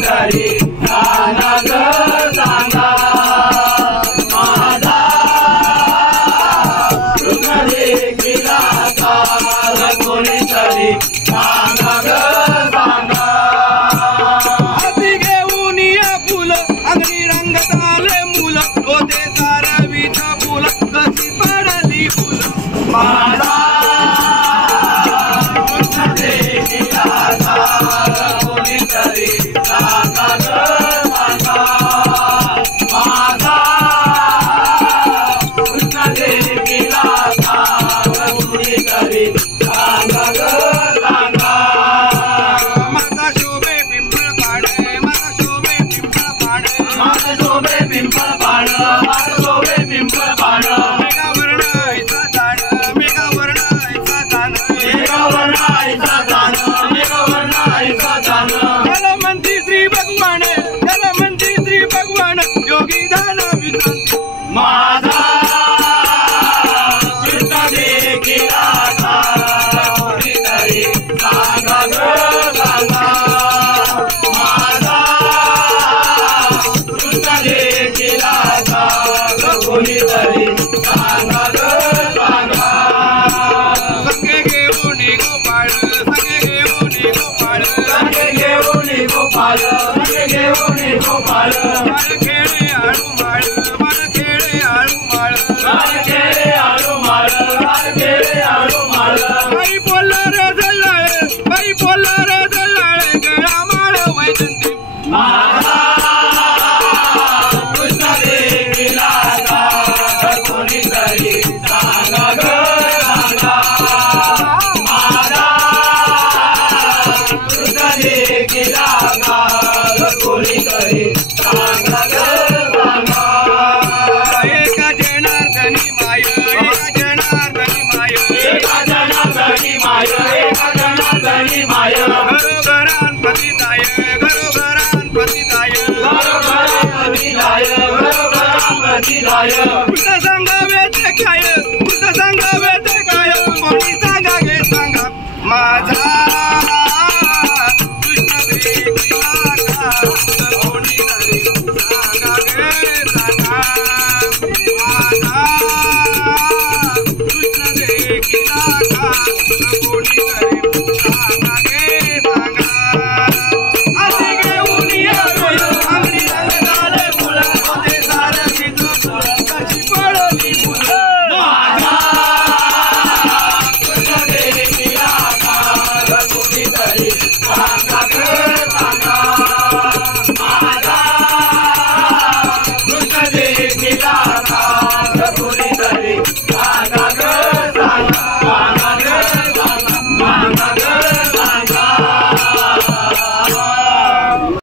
कोणीतरी सांगा ग सांगा माझा कृष्ण देखील आता कोणीतरी सांगा ग सांगा हाती घेऊन या फुल अग्नी रंगात आले मुल होते तारवीच फुल कशी पडली फुल माझा कृष्ण देखील आता कोणीतरी सांगा ग सांगा माझा कृष्ण देखील आता कोणीतरी सांगा ग सांगा माता शोभे पिंपळ पाडे माता शोभे पिंपळ पाडे माता शोभे पिंपळ पाड माता शोभे पिंपळ पाड मेघा वर्णायचा झाड मेघा वर्णायचा झाड मेघा वर्णायचा दान मेघा वर्णायचा दान जलमंती श्री भगवान जलमंती श्री भगवान योगी दान विधांती माझा कृष्ण देखील आता कोणीतरी सांगा ग सांगा माझा कृष्ण देखील आता कोणीतरी सांगा ग सांगा संगे घेऊन गोपाळ संगे घेऊन गोपाळ संगे घेऊन गोपाळ संगे घेऊन गोपाळ बाळ खेळे आळू माळ बाळ खेळे आळू माळ गाल खेळे आळू माळ गाल खेळे आळू माळ बाई बोलला रे दलाळे बाई बोलला रे दलाळे गळा माळ वैजंती माझा कृष्ण देखील आता कोणीतरी सांगा ग सांगा माझा कृष्ण देखील आता कोणीतरी सांगा ग सांगा एका जनार्दनी माय एका जनार्दनी माय एका जनार्दनी माय एका जनार्दनी माय घरोघरान पतिताय घरोघरान पतिताय घरोघरापती दाय घरोघरापती दाय